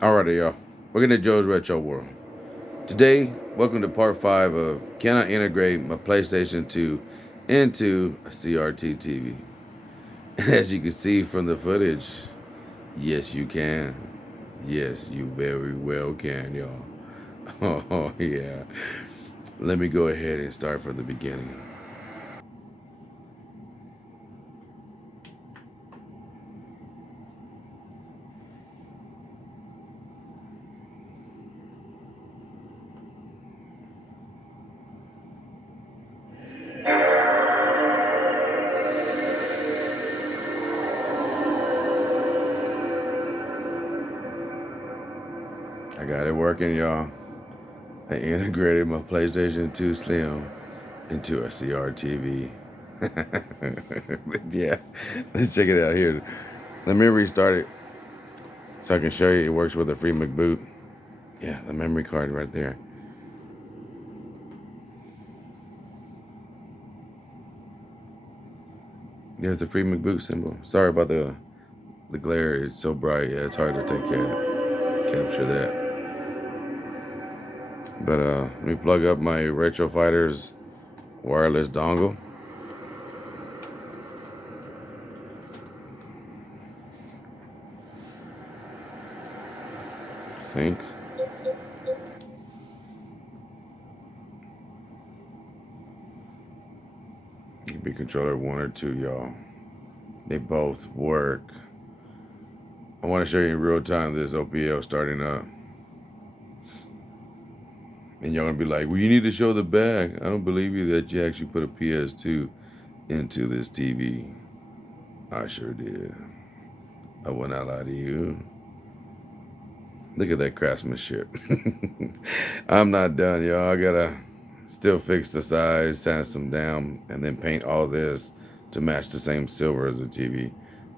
Alrighty, y'all. Welcome to Joe's Retro World. Today, welcome to part 5 of Can I Integrate my PlayStation 2 into a CRT TV? And as you can see from the footage, yes, you can. Yes, you very well can, y'all. Oh, yeah. Let me go ahead and start from the beginning. I got it working, y'all. I integrated my PlayStation 2 Slim into a CRT TV. Yeah, let's check it out here. Let me restart it so I can show you it works with a free McBoot. Yeah, the memory card right there. There's the free McBoot symbol. Sorry about the glare. It's so bright. Yeah, it's hard to capture that. But let me plug up my Retro Fighters wireless dongle. Syncs. It could be controller 1 or 2, y'all. They both work. I want to show you in real time this OPL starting up. And y'all gonna be like, well, you need to show the back. I don't believe you that you actually put a PS2 into this TV. I sure did. I will not lie to you. Look at that craftsmanship. I'm not done, y'all. I gotta still fix the size, sand some down, and then paint all this to match the same silver as the TV.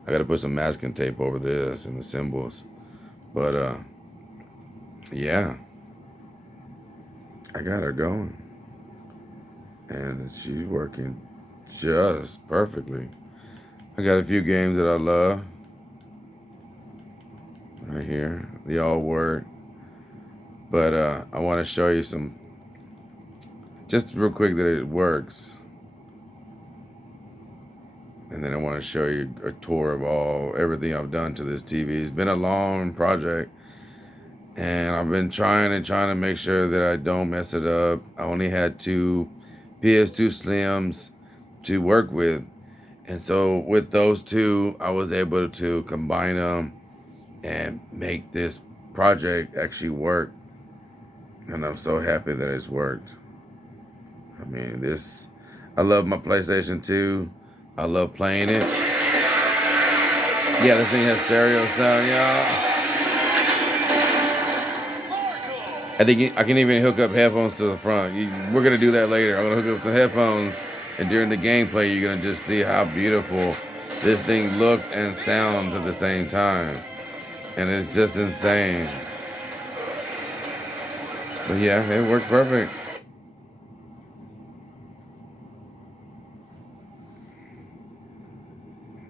I gotta put some masking tape over this and the symbols. But yeah, I got her going. And she's working just perfectly. I got a few games that I love. Right here. They all work. But I want to show you some, just real quick, that it works. And then I want to show you a tour of everything I've done to this TV. It's been a long project. And I've been trying to make sure that I don't mess it up. I only had 2 PS2 Slims to work with. And so with those 2, I was able to combine them and make this project actually work. And I'm so happy that it's worked. I mean, I love my PlayStation 2. I love playing it. Yeah, this thing has stereo sound, y'all. I think I can even hook up headphones to the front. We're going to do that later. I'm going to hook up some headphones, and during the gameplay, you're going to just see how beautiful this thing looks and sounds at the same time. And it's just insane. But yeah, it worked perfect.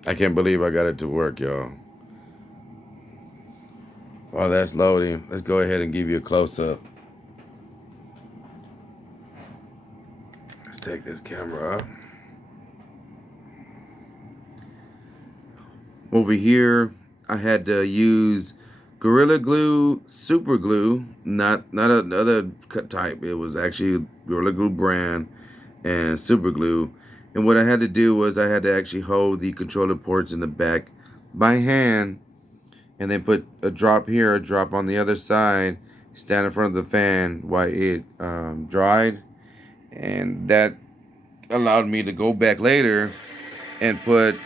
I can't believe I got it to work, y'all. While that's loading, let's go ahead and give you a close-up. Let's take this camera up. Over here, I had to use Gorilla Glue Super Glue, not another type. It was actually Gorilla Glue brand and Super Glue. And what I had to do was I had to actually hold the controller ports in the back by hand, and then put a drop here, a drop on the other side, stand in front of the fan while it dried. And that allowed me to go back later and put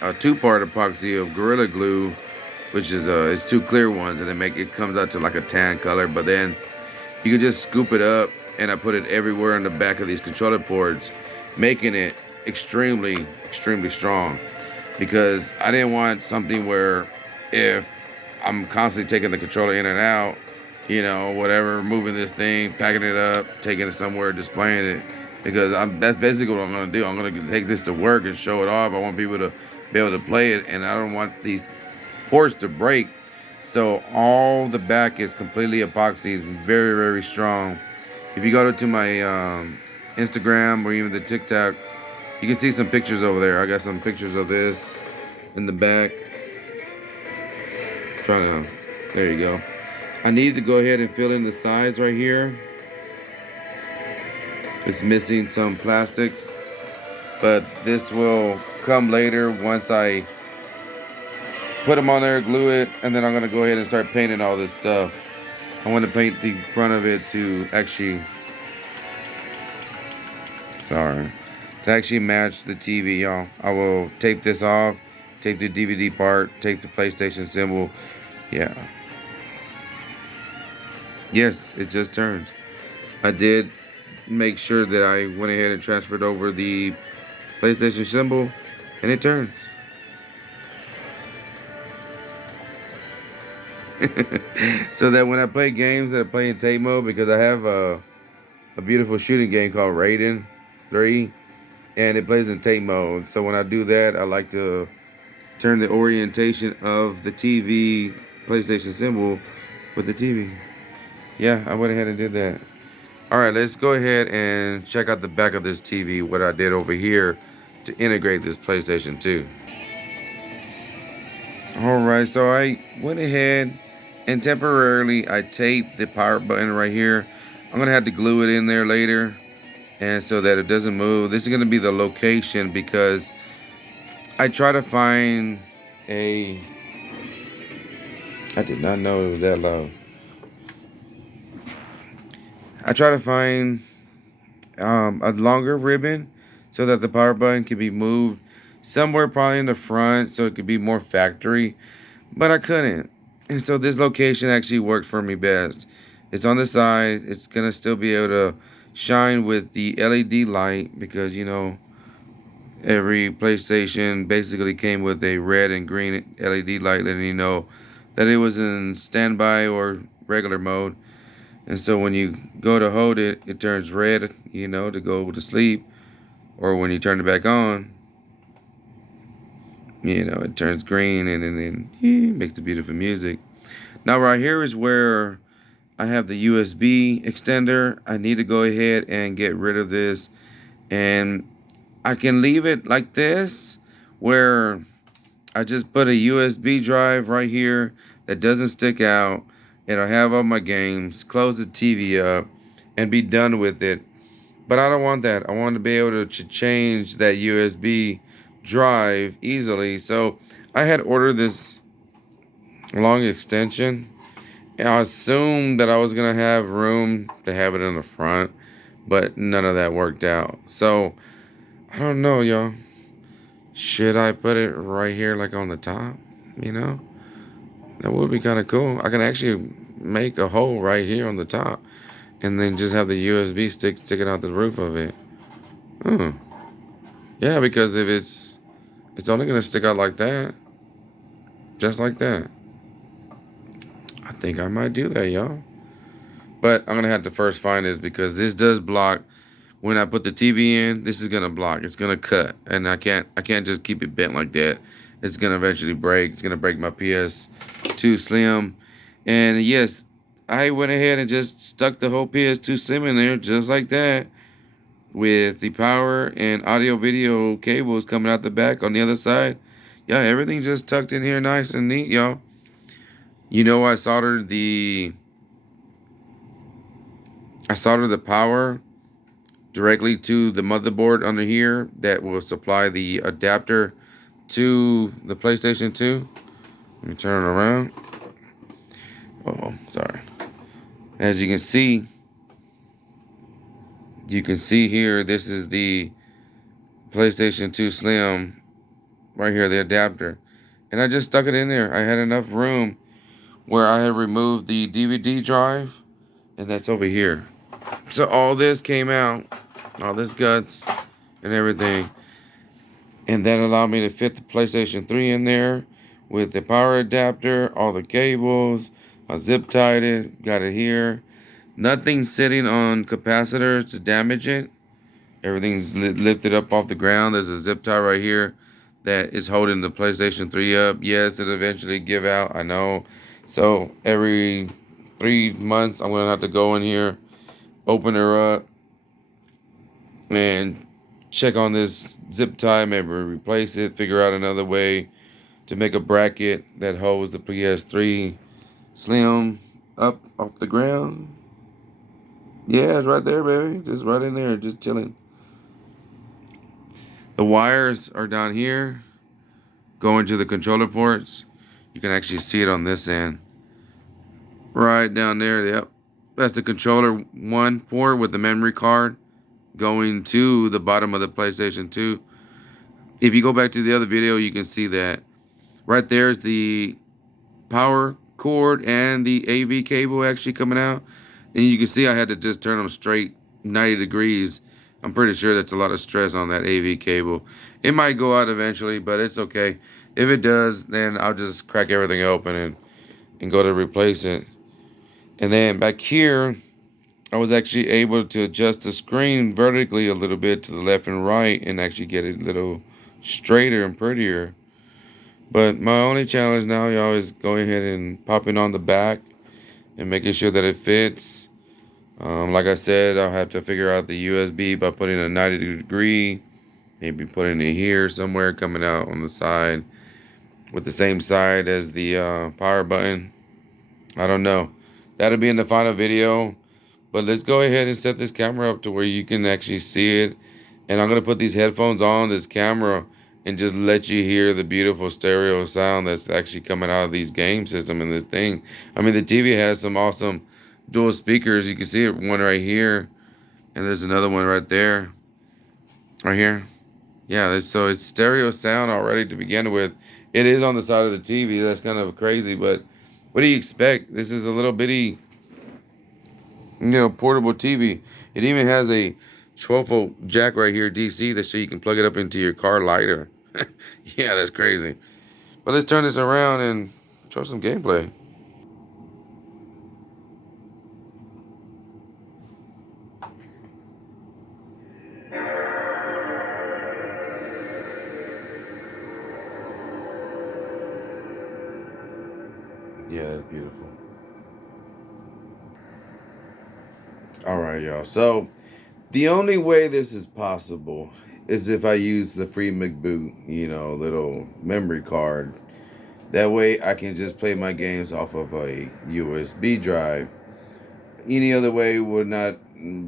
a 2-part epoxy of Gorilla Glue, which is it's 2 clear ones, and it comes out to like a tan color. But then you can just scoop it up, and I put it everywhere on the back of these controller ports, making it extremely strong, because I didn't want something where if I'm constantly taking the controller in and out, whatever, moving this thing, packing it up, taking it somewhere, displaying it, because that's basically what I'm going to do. I'm going to take this to work and show it off. I want people to be able to play it, and I don't want these ports to break. So all the back is completely epoxy, very, very strong. If you go to my Instagram or even the TikTok, you can see some pictures over there. I got some pictures of this in the back. Trying to, there you go. I need to go ahead and fill in the sides right here. It's missing some plastics, but this will come later once I put them on there, glue it, and then I'm gonna go ahead and start painting all this stuff. I want to paint the front of it to actually, sorry, to actually match the TV, y'all. I will tape this off, tape the DVD part, tape the PlayStation symbol. Yeah. Yes, it just turned. I did make sure that I went ahead and transferred over the PlayStation symbol, and it turns. So that when I play games that I play in tape mode, because I have a beautiful shooting game called Raiden 3, and it plays in tape mode. So when I do that, I like to turn the orientation of the TV PlayStation symbol with the TV. Yeah, I went ahead and did that. All right, let's go ahead and check out the back of this TV, what I did over here to integrate this PlayStation 2. All right, so I went ahead and temporarily I taped the power button right here. I'm gonna have to glue it in there later, and so that it doesn't move. This is gonna be the location because I try to find a, I did not know it was that loud. I try to find a longer ribbon so that the power button can be moved somewhere probably in the front so it could be more factory, but I couldn't. And so this location actually worked for me best. It's on the side. It's gonna still be able to shine with the LED light because, you know, every PlayStation basically came with a red and green LED light letting you know that it was in standby or regular mode. And so when you go to hold it, it turns red, you know, to go to sleep. Or when you turn it back on, you know, it turns green and then makes the beautiful music. Now right here is where I have the USB extender. I need to go ahead and get rid of this. And I can leave it like this, where I just put a USB drive right here that doesn't stick out. And I have all my games, close the TV up, and be done with it. But I don't want that. I want to be able to change that USB drive easily. So I had ordered this long extension, and I assumed that I was going to have room to have it in the front, but none of that worked out. So I don't know, y'all. Should I put it right here, like on the top? You know? That would be kind of cool. I can actually make a hole right here on the top and then just have the USB stick sticking out the roof of it. Yeah, because if it's only going to stick out like that, just like that. I think I might do that, y'all. But I'm going to have to first find this because this does block. When I put the TV in, this is going to block. It's going to cut. And I can't just keep it bent like that. It's going to eventually break. It's going to break my PS2 Slim. And yes, I went ahead and just stuck the whole PS2 Slim in there just like that, with the power and audio video cables coming out the back on the other side. Yeah, everything's just tucked in here nice and neat, y'all. You know, I soldered the power directly to the motherboard under here that will supply the adapter to the PlayStation 2. Let me turn it around. Oh, sorry. As you can see here, this is the PlayStation 2 Slim right here, the adapter. And I just stuck it in there. I had enough room where I have removed the DVD drive, and that's over here. So all this came out, all this guts and everything. And that allowed me to fit the PlayStation 3 in there with the power adapter, all the cables. I zip tied it, got it here. Nothing sitting on capacitors to damage it. Everything's lifted up off the ground. There's a zip tie right here that is holding the PlayStation 3 up. Yes, it'll eventually give out. I know So every 3 months, I'm gonna have to go in here, open her up, and check on this zip tie, maybe replace it, figure out another way to make a bracket that holds the PS3 Slim up off the ground. Yeah, it's right there, baby. Just right in there, just chilling. The wires are down here, going to the controller ports. You can actually see it on this end. Right down there, yep. That's the controller 1 port with the memory card going to the bottom of the PlayStation 2. If you go back to the other video, you can see that. Right there is the power cord and the AV cable actually coming out. And you can see I had to just turn them straight 90 degrees. I'm pretty sure that's a lot of stress on that AV cable. It might go out eventually, but it's okay. If it does, then I'll just crack everything open and go to replace it. And then back here, I was actually able to adjust the screen vertically a little bit to the left and right and actually get it a little straighter and prettier. But my only challenge now, y'all, is going ahead and popping on the back and making sure that it fits. Like I said, I'll have to figure out the USB by putting a 90 degree, maybe putting it here somewhere, coming out on the side with the same side as the power button. I don't know. That'll be in the final video. But let's go ahead and set this camera up to where you can actually see it. And I'm going to put these headphones on this camera and just let you hear the beautiful stereo sound that's actually coming out of these game system in this thing. I mean, the TV has some awesome dual speakers. You can see it, one right here. And there's another one right there. Right here. Yeah, so it's stereo sound already to begin with. It is on the side of the TV. That's kind of crazy. But what do you expect? This is a little bitty, portable TV. It even has a 12-volt jack right here, DC, that so you can plug it up into your car lighter. Yeah, that's crazy. But let's turn this around and show some gameplay. Yeah, that's beautiful. All right, y'all. So the only way this is possible is if I use the free McBoot, little memory card. That way I can just play my games off of a USB drive. Any other way would not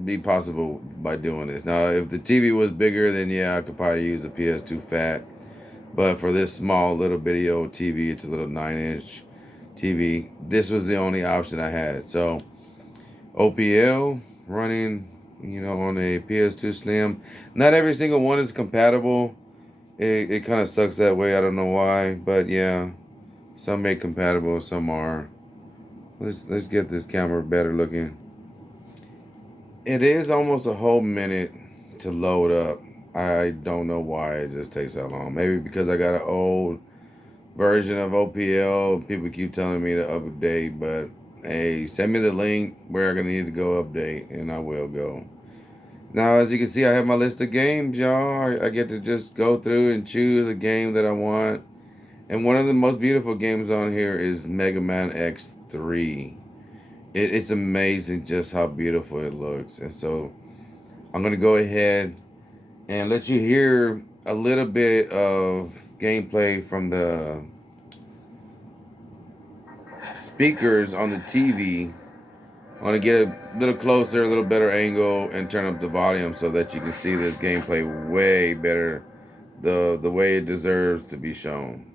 be possible by doing this. Now, if the TV was bigger, then yeah, I could probably use a PS2 Fat. But for this small little bitty old TV, it's a little 9-inch TV. This was the only option I had. So OPL running, on a PS2 Slim. Not every single one is compatible. It kind of sucks that way. I don't know why, but yeah, some make compatible, some are. Let's get this camera better looking. It is almost a whole minute to load up. I don't know why it just takes that long. Maybe because I got an old version of OPL. People keep telling me to update, but hey, send me the link where I'm gonna need to go update, and I will go. Now, as you can see, I have my list of games, y'all. I get to just go through and choose a game that I want. And one of the most beautiful games on here is Mega Man X3. It's amazing just how beautiful it looks. And so I'm going to go ahead and let you hear a little bit of gameplay from the speakers on the TV. I want to get a little closer, a little better angle, and turn up the volume so that you can see this gameplay way better, the way it deserves to be shown.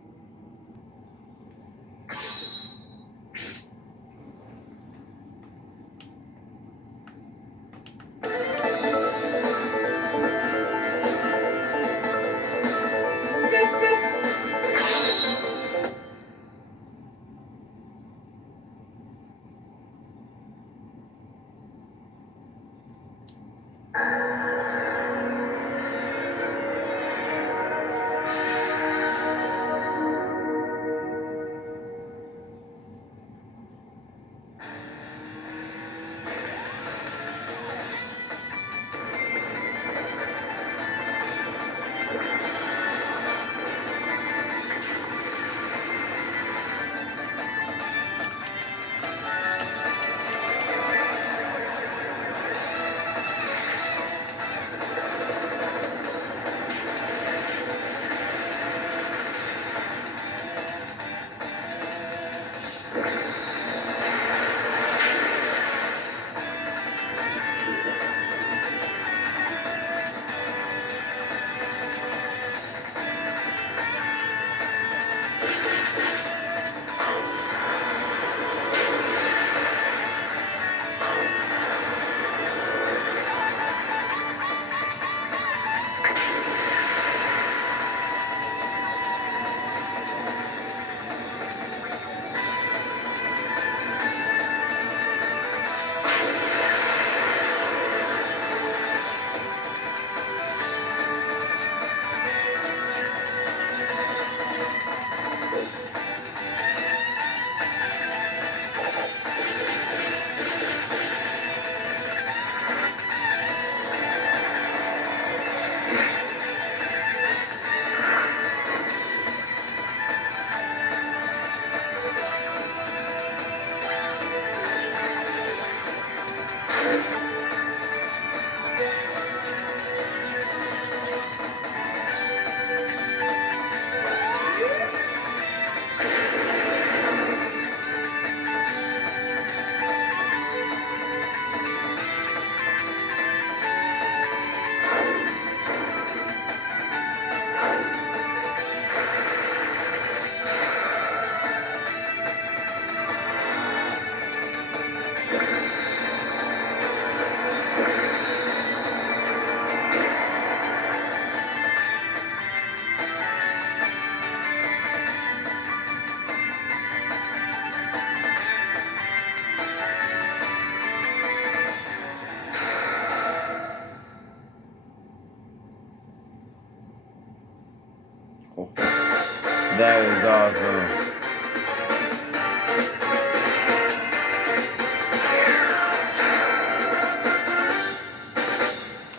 awesome.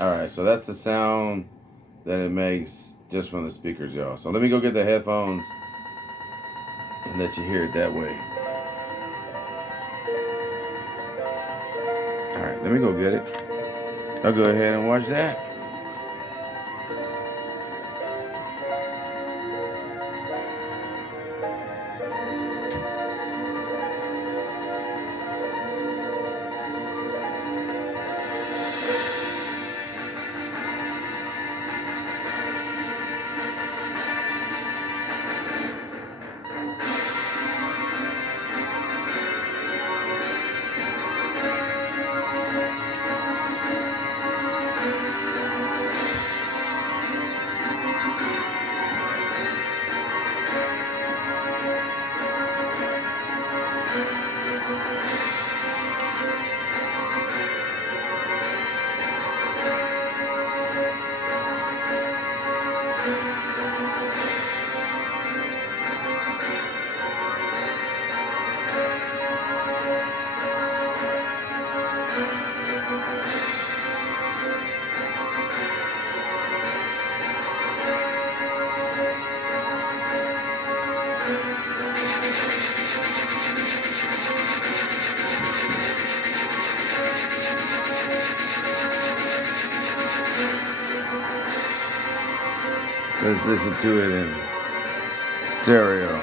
Alright, so that's the sound that it makes just from the speakers, y'all. So let me go get the headphones and let you hear it that way. Alright, let me go get it. I'll go ahead and watch that. Let's listen to it in stereo.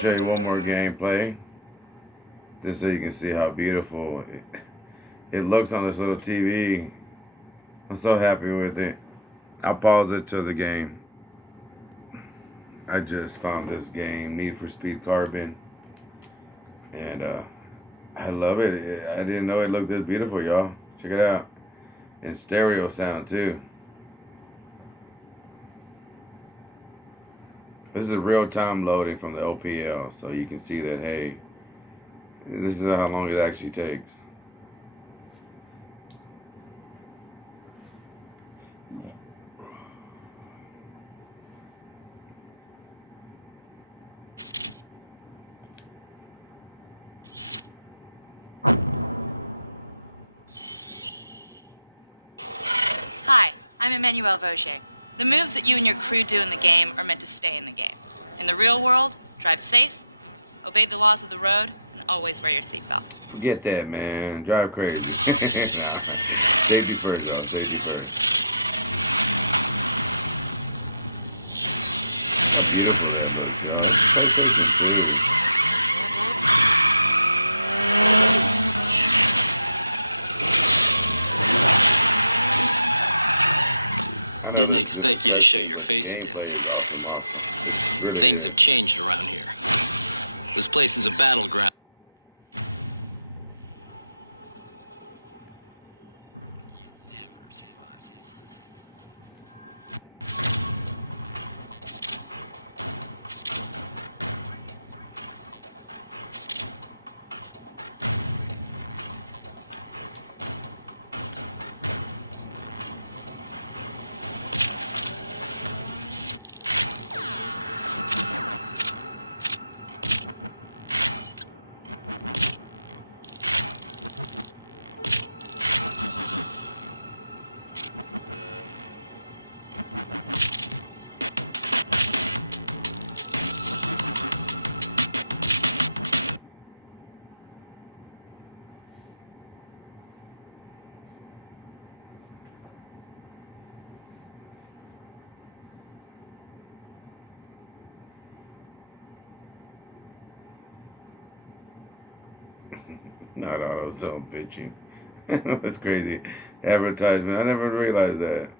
show you one more gameplay, just so you can see how beautiful it looks on this little TV. I'm so happy with it. I'll pause it to the game. I just found this game, Need for Speed Carbon, and I love it. I didn't know it looked this beautiful, y'all. Check it out. And stereo sound too. This is real-time loading from the OPL, so you can see that, hey, this is how long it actually takes. Hi, I'm Emmanuel Vaugier. The moves that you and your crew do in the game are meant to stay in the game. In the real world, drive safe, obey the laws of the road, and always wear your seatbelt. Forget that, man. Drive crazy. Safety first, y'all. Safety first. How beautiful that looks, y'all. PlayStation 2. Didn't expect you to show your face again. Things have changed around here. This place is a battleground. Not auto-zone pitching. That's crazy. Advertisement. I never realized that.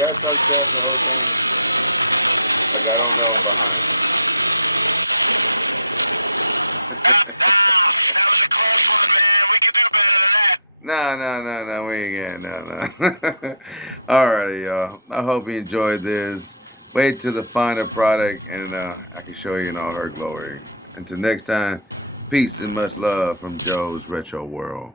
Just like that. No, we ain't got no. Alrighty, y'all. I hope you enjoyed this. Wait till the final product, and I can show you in all her glory. Until next time, peace and much love from Joe's Retro World.